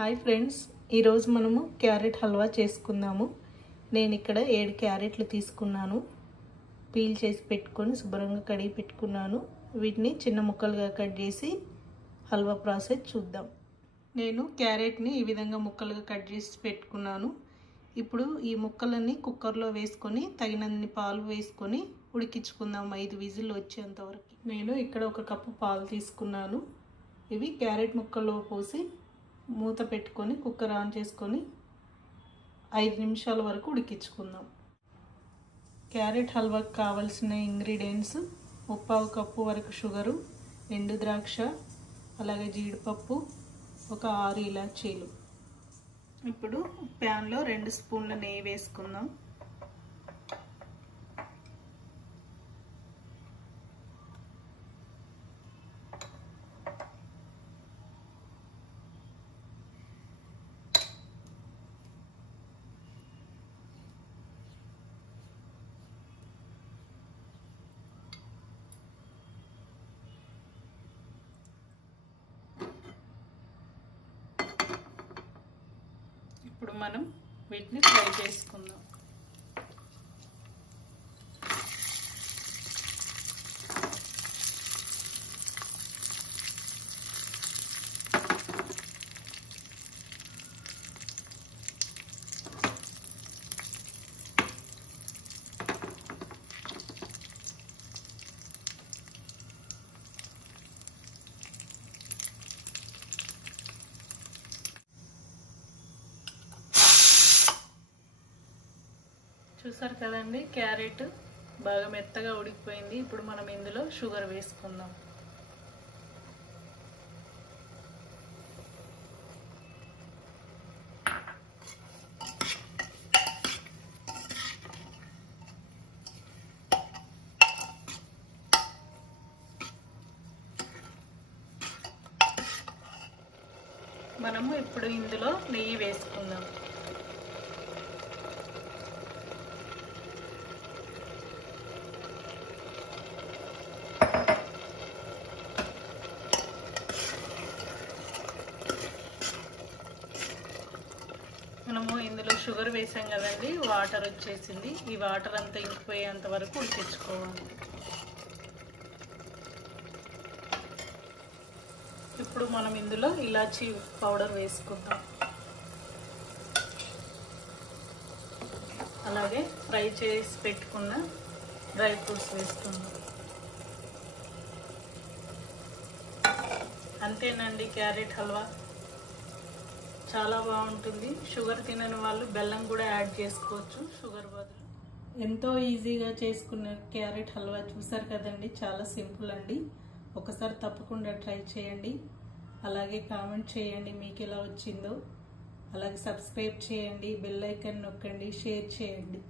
Hi friends, ఈరోజు మనము carrot halwa చేసుకుందాము. నేను ఇక్కడ 7 క్యారెట్లు తీసుకున్నాను. పీల్ చేసి పెట్టుకొని శుభ్రంగా కడిగి పెట్టుకున్నాను. వీటిని చిన్న ముక్కలుగా కట్ చేసి హల్వా ప్రాసెస్ చూద్దాం. నేను క్యారెట్ని ఈ విధంగా ముక్కలుగా కట్ చేసి పెట్టుకున్నాను. ఇప్పుడు ఈ ముక్కలన్నీ కుక్కర్లో వేసుకొని తగినన్ని పాలు వేసుకొని ఉడికించుకుందాం 5 విజిల్ వచ్చేంత వరకు. నేను ఇక్కడ 1 కప్పు పాలు తీసుకున్నాను. ఇవి క్యారెట్ ముక్కల్లో పోసి మూత పెట్టుకొని కుక్కర్ ఆన్ చేసుకొని 5 నిమిషాల వరకు ఉడికించుకుందాం. క్యారెట్ హల్వాకి కావాల్సిన ఇంగ్రీడియంట్స్ 1/4 కప్పు వరకు షుగరు, ఎండు ద్రాక్ష, అలాగే జీడిపప్పు, ఒక 6 ఇలాచీలు. ఇప్పుడు ప్యాన్లో 2 స్పూన్ల నెయ్యి వేసుకుందాం. ఇప్పుడు మనం వీటిని ఫ్రై చేసుకుందాం. చూసారు కదండి, క్యారెట్ బాగా మెత్తగా ఉడికిపోయింది. ఇప్పుడు మనం ఇందులో షుగర్ వేసుకుందాం. మనము ఇప్పుడు ఇందులో నెయ్యి వేసుకుందాం. మనము ఇందులో షుగర్ వేసాం కదండి, వాటర్ వచ్చేసింది. ఈ వాటర్ అంతా ఇంకిపోయేంత వరకు ఉడికించుకోవాలి. ఇప్పుడు మనం ఇందులో ఇలాచీ పౌడర్ వేసుకుందాం. అలాగే ఫ్రై చేసి పెట్టుకున్న డ్రై ఫ్రూట్స్ వేసుకుందాం. అంతేనండి, క్యారెట్ హల్వా చాలా బాగుంటుంది. షుగర్ తినని వాళ్ళు బెల్లం కూడా యాడ్ చేసుకోవచ్చు షుగర్ బదులు. ఎంతో ఈజీగా చేసుకున్న క్యారెట్ హల్వా చూసారు కదండి, చాలా సింపుల్ అండి. ఒకసారి తప్పకుండా ట్రై చేయండి. అలాగే కామెంట్ చేయండి మీకు ఎలా వచ్చిందో. అలాగే సబ్స్క్రైబ్ చేయండి, బెల్ ఐకాన్ నొక్కండి, షేర్ చేయండి.